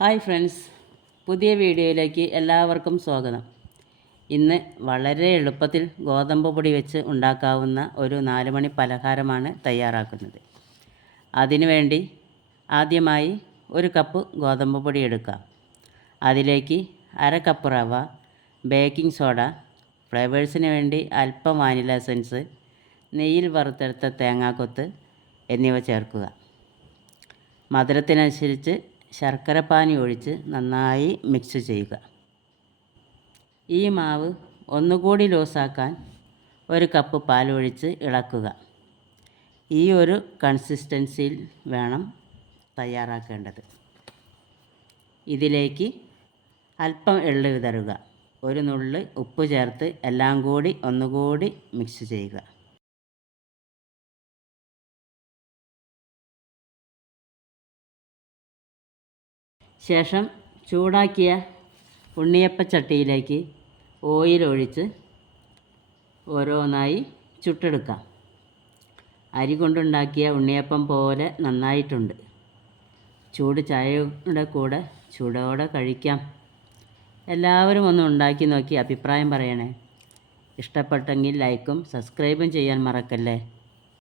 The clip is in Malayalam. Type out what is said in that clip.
ഹായ് ഫ്രണ്ട്സ്, പുതിയ വീഡിയോയിലേക്ക് എല്ലാവർക്കും സ്വാഗതം. ഇന്ന് വളരെ എളുപ്പത്തിൽ ഗോതമ്പ് പൊടി വെച്ച് ഉണ്ടാക്കാവുന്ന ഒരു 4 മണി പലഹാരമാണ് തയ്യാറാക്കുന്നത്. അതിനുവേണ്ടി ആദ്യമായി 1 കപ്പ് ഗോതമ്പ് പൊടി എടുക്കാം. അതിലേക്ക് 1/2 കപ്പ് റവ, ബേക്കിംഗ് സോഡ, ഫ്ലേവേഴ്സിന് വേണ്ടി അല്പം വാനില എസൻസ്, നെയ്യിൽ വറുത്തെടുത്ത തേങ്ങാക്കൊത്ത് എന്നിവ ചേർക്കുക. മധുരത്തിനനുസരിച്ച് ശർക്കരപ്പാനി ഒഴിച്ച് നന്നായി മിക്സ് ചെയ്യുക. ഈ മാവ് ഒന്നുകൂടി ലൂസാക്കാൻ 1 കപ്പ് പാലൊഴിച്ച് ഇളക്കുക. ഈ ഒരു കൺസിസ്റ്റൻസിയിൽ വേണം തയ്യാറാക്കേണ്ടത്. ഇതിലേക്ക് അല്പം എള്ള് വിതറുക. 1 നുള്ള് ഉപ്പ് ചേർത്ത് എല്ലാം കൂടി ഒന്നുകൂടി മിക്സ് ചെയ്യുക. ശേഷം ചൂടാക്കിയ ഉണ്ണിയപ്പച്ചട്ടിയിലേക്ക് ഓയിൽ ഒഴിച്ച് ഓരോന്നായി ചുട്ടെടുക്കാം. അരി കൊണ്ടുണ്ടാക്കിയ ഉണ്ണിയപ്പം പോലെ നന്നായിട്ടുണ്ട്. ചൂട് ചായയുടെ കൂടെ ചൂടോടെ കഴിക്കാം. എല്ലാവരും ഒന്ന് ഉണ്ടാക്കി നോക്കി അഭിപ്രായം പറയണേ. ഇഷ്ടപ്പെട്ടെങ്കിൽ ലൈക്കും സബ്സ്ക്രൈബും ചെയ്യാൻ മറക്കല്ലേ.